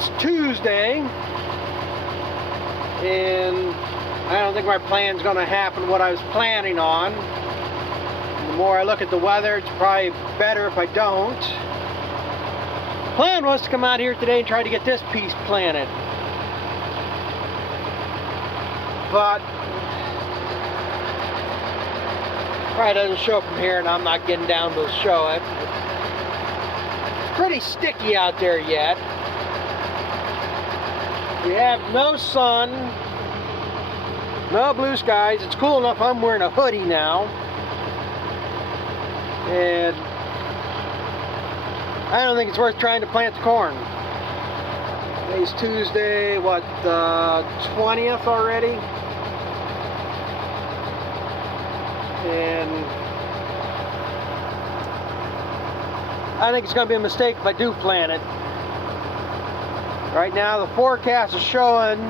It's Tuesday, and I don't think my plan's going to happen what I was planning on. The more I look at the weather, it's probably better if I don't. The plan was to come out here today and try to get this piece planted. But probably doesn't show from here, and I'm not getting down to show it. It's pretty sticky out there yet. We have no sun, no blue skies. It's cool enough I'm wearing a hoodie now. And I don't think it's worth trying to plant the corn. Today's Tuesday, what, 20th already? And I think it's going to be a mistake if I do plant it. Right now the forecast is showing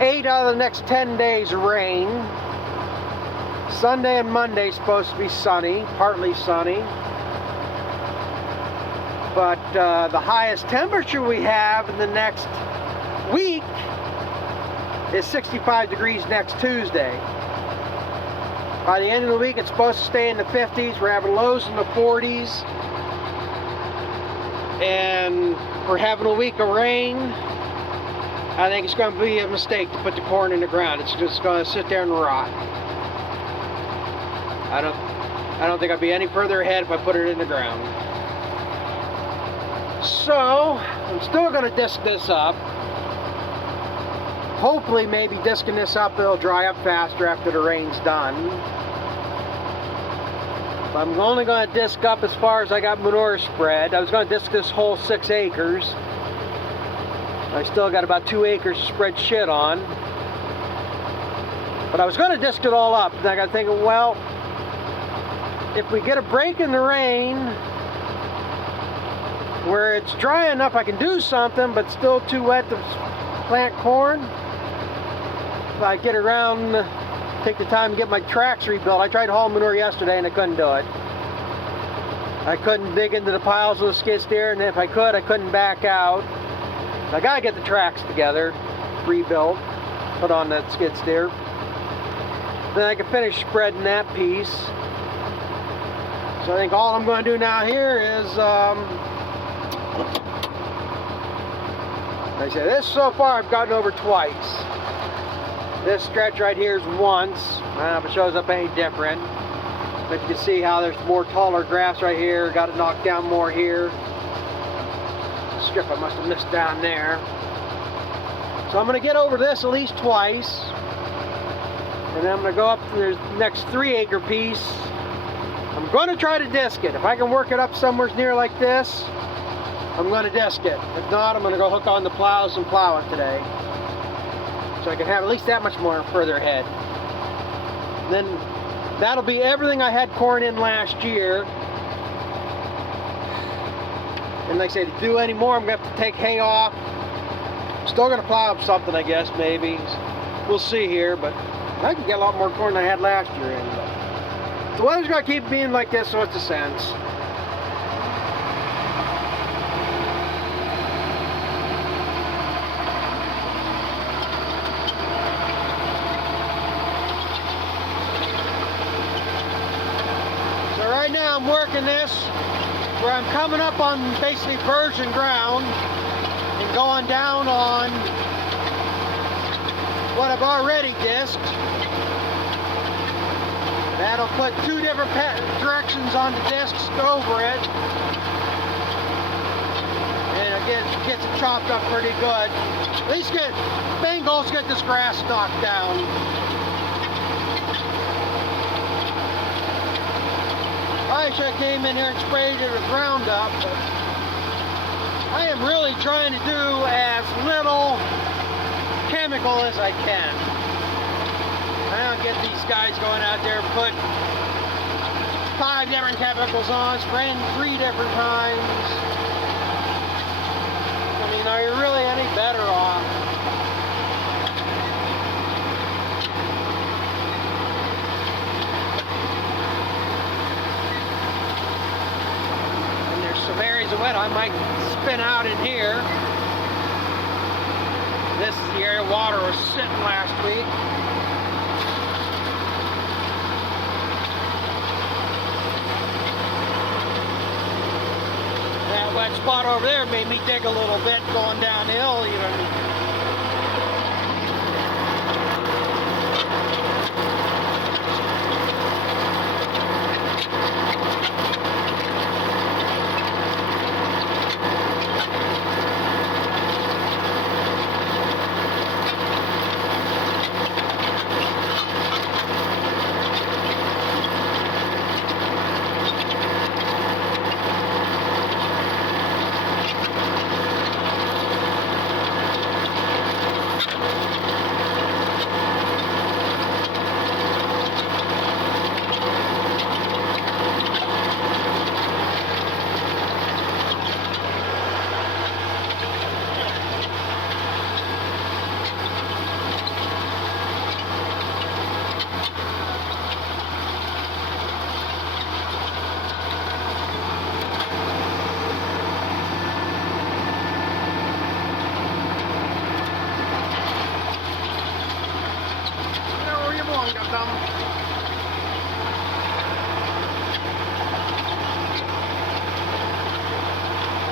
8 out of the next 10 days rain. Sunday and Monday is supposed to be sunny, partly sunny. But the highest temperature we have in the next week is 65 degrees next Tuesday. By the end of the week it's supposed to stay in the 50s. We're having lows in the 40s. And we're having a week of rain. I think it's going to be a mistake to put the corn in the ground. It's just going to sit there and rot. I don't think I'd be any further ahead if I put it in the ground. So I'm still going to disc this up. Hopefully, maybe discing this up, it'll dry up faster after the rain's done. I'm only going to disc up as far as I got manure spread. I was going to disc this whole 6 acres. I still got about 2 acres to spread shit on. But I was going to disc it all up. And I got thinking, well, if we get a break in the rain where it's dry enough I can do something, but still too wet to plant corn, if I get around, take the time to get my tracks rebuilt. I tried to haul manure yesterday and I couldn't do it. I couldn't dig into the piles of the skid steer, and if I could, I couldn't back out. I gotta get the tracks together, rebuilt, put on that skid steer. Then I can finish spreading that piece. So I think all I'm going to do now here is, like I said, this so far I've gotten over twice. This stretch right here is once. I don't know if it shows up any different. But you can see how there's more taller grass right here. Got it knocked down more here. The strip I must have missed down there. So I'm going to get over this at least twice. And then I'm going to go up to the next 3 acre piece. I'm going to try to disc it. If I can work it up somewhere near like this, I'm going to disc it. If not, I'm going to go hook on the plows and plow it today. So I can have at least that much more further ahead. And then that'll be everything I had corn in last year. And like I say, to do any more, I'm going to have to take hay off. Still going to plow up something, I guess, maybe. We'll see here, but I can get a lot more corn than I had last year in. But the weather's going to keep being like this, so what's the sense? Right now I'm working this where I'm coming up on basically virgin ground and going down on what I've already disked. That'll put 2 different directions on the discs over it. And again, it gets it chopped up pretty good. At least main goal is get this grass knocked down. I should have came in here and sprayed it with Roundup, but I am really trying to do as little chemical as I can. I don't get these guys going out there and put 5 different chemicals on, spraying 3 different times. I mean, are you really any better off? And there's some areas of wet I might spin out in here. This is the area water was sitting last week. That wet spot over there made me dig a little bit going downhill even.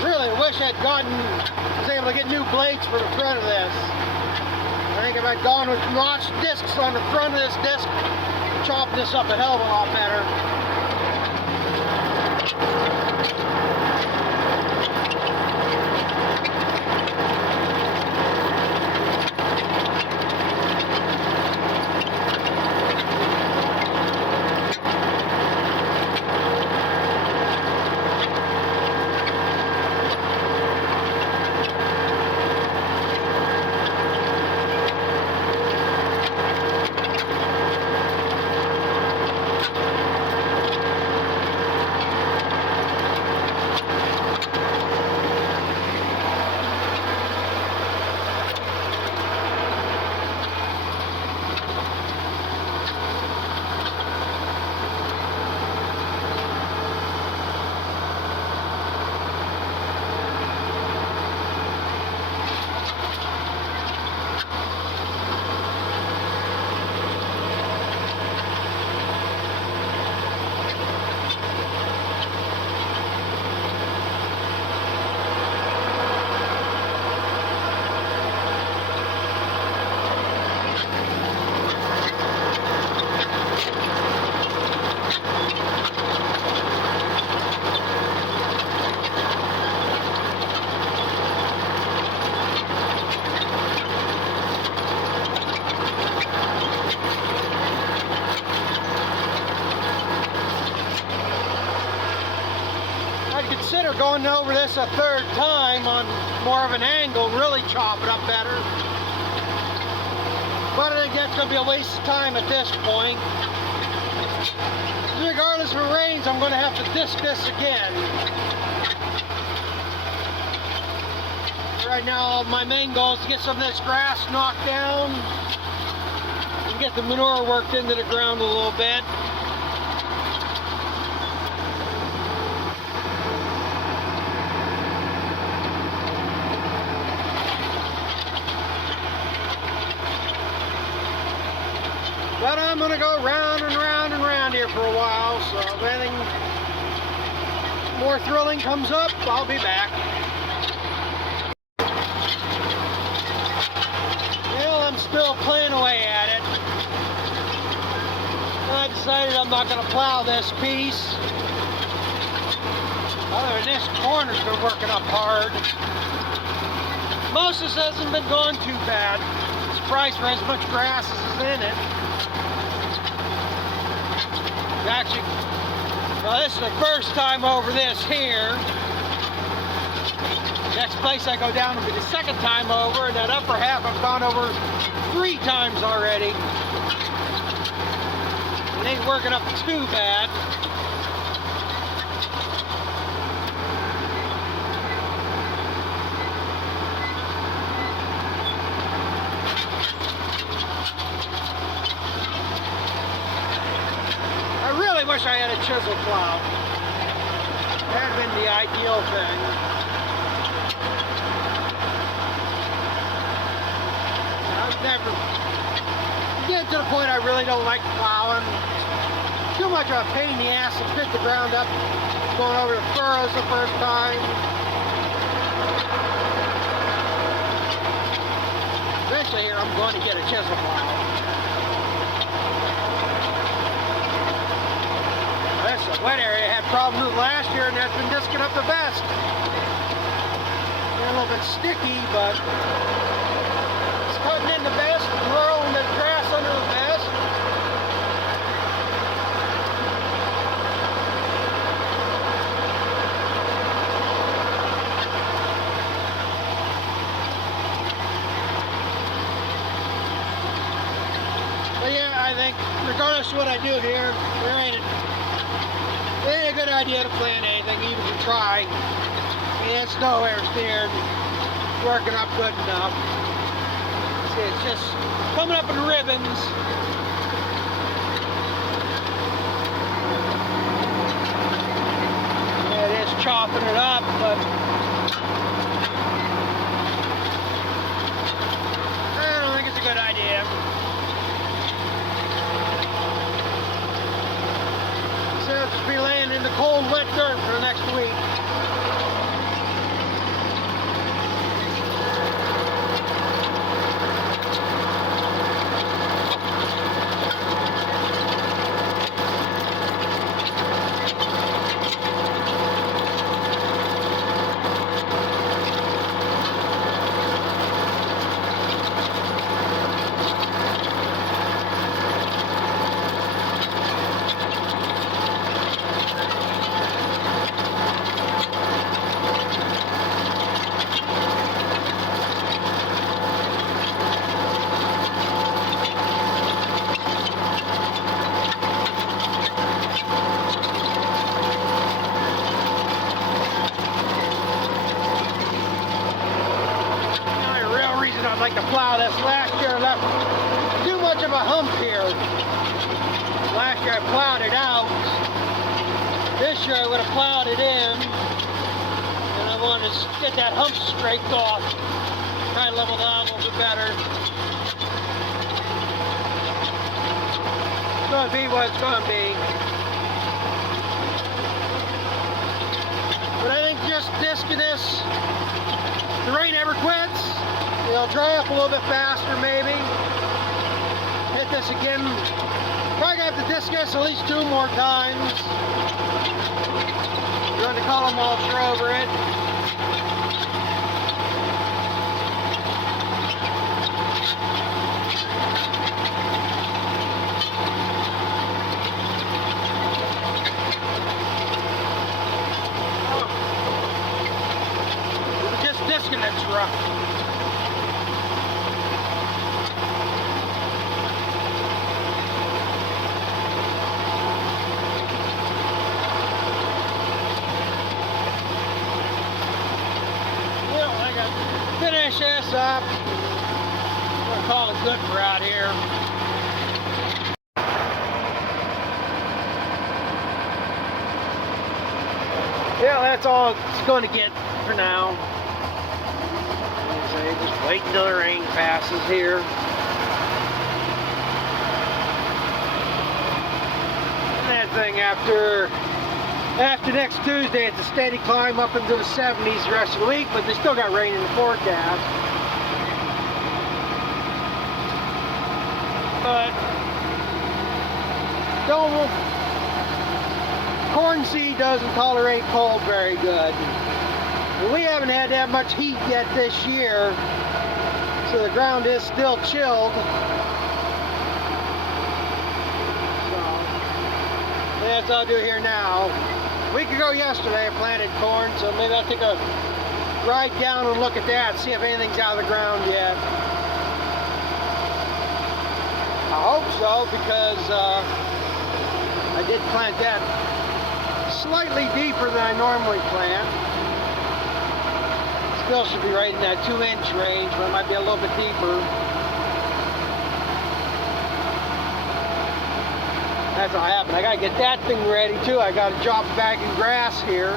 Really wish I'd was able to get new blades for the front of this. I think if I'd gone with notched discs on the front of this disc, chop this up a hell of a lot better. Consider going over this a third time on more of an angle, really chop it up better. But I think that's going to be a waste of time at this point. Regardless of the rains, I'm going to have to disc this again. Right now, my main goal is to get some of this grass knocked down and get the manure worked into the ground a little bit. But I'm going to go round and round and round here for a while, so if anything more thrilling comes up, I'll be back. Well, I'm still playing away at it. I decided I'm not going to plow this piece. Other than this corner's been working up hard. Most of this hasn't been going too bad. I'm surprised for as much grass as is in it. Actually, well, this is the first time over this here. Next place I go down will be the second time over, and that upper half I've gone over 3 times already. It ain't working up too bad. I wish I had a chisel plow. That would have been the ideal thing. never get to the point I really don't like plowing. Too much of a pain in the ass to pick the ground up, going over the furrows the first time. Eventually here I'm going to get a chisel plow. This is a wet area. I had problems with last year, and that's been disking up the best. They're a little bit sticky, but it's cutting in the best, growing the grass under the best. But yeah, I think regardless of what I do here, it ain't a good idea to plant anything, even if you try. I mean, it's nowhere near working up good enough. See, it's just coming up in ribbons. Yeah, it is chopping it up, but I don't think it's a good idea. Just be laying in the cold, wet dirt for the next week. I'd like to plow this. Last year I left too much of a hump here. Last year I plowed it out. This year I would have plowed it in, and I wanted to get that hump scraped off. Try to level it out a little bit better. It's going to be what it's going to be. But I think just disking this, the rain never quits. It'll dry up a little bit faster, maybe. Hit this again. Probably gonna have to disc this at least 2 more times. Run the column mulcher over it. Just disking it's rough. Finish this up. I'm going to call it good for out here. Yeah, that's all it's going to get for now. Just wait until the rain passes here. And that thing after next Tuesday, it's a steady climb up into the 70s the rest of the week, but they still got rain in the forecast. But corn seed doesn't tolerate cold very good. And we haven't had that much heat yet this year, so the ground is still chilled. So that's what I'll do here now. A week ago yesterday I planted corn, so maybe I'll take a ride down and look at that, see if anything's out of the ground yet. I hope so, because I did plant that slightly deeper than I normally plant. Still should be right in that 2-inch range, but it might be a little bit deeper. That's what happened. I gotta get that thing ready too. I gotta drop a bag of grass here.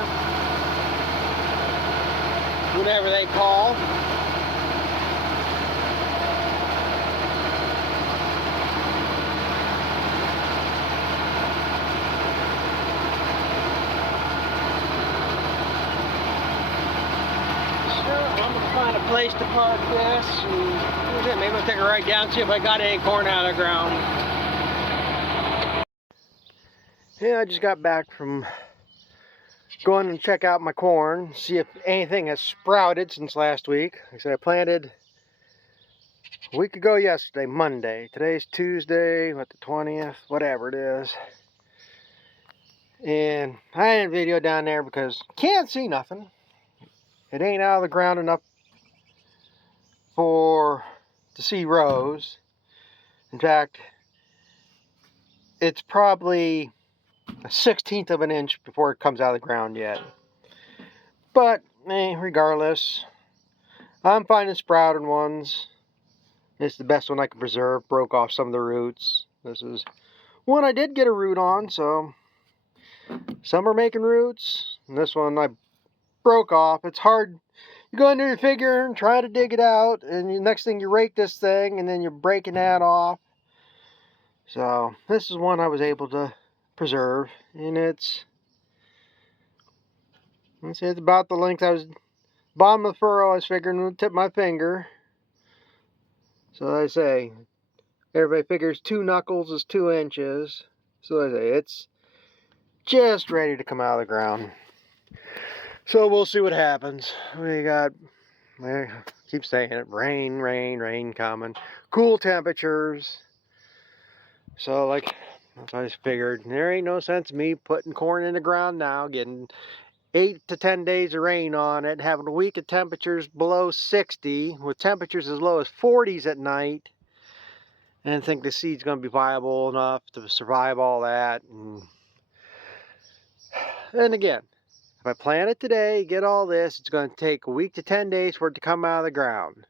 Whatever they call. find a place to park this. And maybe I'll take a ride down, see if I got any corn out of the ground. Yeah, I just got back from going and check out my corn, see if anything has sprouted since last week. Like I said, I planted a week ago yesterday, Monday. Today's Tuesday, what, the 20th, whatever it is. And I had a video down there because can't see nothing. It ain't out of the ground enough to see rows. In fact, it's probably a 1/16 of an inch before it comes out of the ground yet. But regardless, I'm finding sprouted ones. It's the best one I can preserve. Broke off some of the roots. This is one I did get a root on, so some are making roots. And this one I broke off. It's hard. You go into your figure and try to dig it out, and the next thing you rake this thing, and then you're breaking that off. So this is one I was able to preserve, and it's, let's say, it's about the length I was, bottom of the furrow I was figuring with the tip of my finger. So I say, everybody figures 2 knuckles is 2 inches. So I say, it's just ready to come out of the ground. So we'll see what happens. We got, I keep saying it, rain coming. Cool temperatures. So like, I just figured, there ain't no sense me putting corn in the ground now, getting 8 to 10 days of rain on it, having a week of temperatures below 60, with temperatures as low as 40s at night, and think the seed's going to be viable enough to survive all that. And again, if I plant it today, get all this, it's going to take a week to 10 days for it to come out of the ground.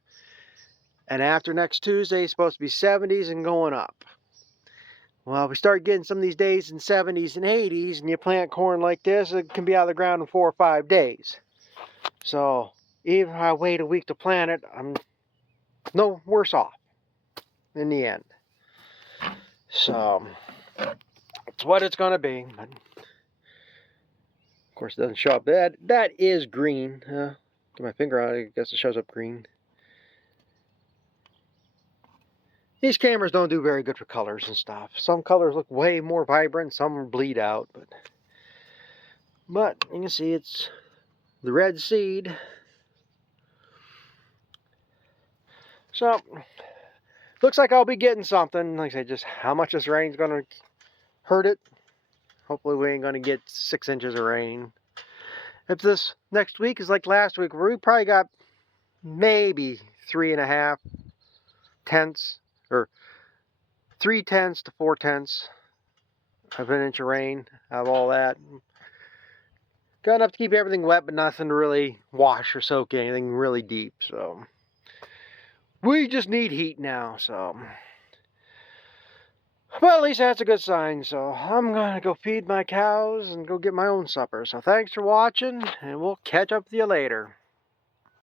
And after next Tuesday, it's supposed to be 70s and going up. Well, if we start getting some of these days in 70s and 80s, and you plant corn like this, it can be out of the ground in 4 or 5 days. So even if I wait a week to plant it, I'm no worse off in the end. So that's what it's going to be. But of course, it doesn't show up. That is green. Get my finger on it, I guess it shows up green. These cameras don't do very good for colors and stuff. Some colors look way more vibrant, some bleed out. But you can see it's the red seed. So, looks like I'll be getting something. Like I say, just how much this rain's going to hurt it. Hopefully we ain't going to get 6 inches of rain. If this next week is like last week, we probably got maybe 3.5 tenths, or 3/10 to 4/10 of an inch of rain out of all that. Got enough to keep everything wet, but nothing to really wash or soak anything really deep. So we just need heat now. So, but at least that's a good sign. So I'm gonna go feed my cows and go get my own supper. So thanks for watching, and we'll catch up with you later.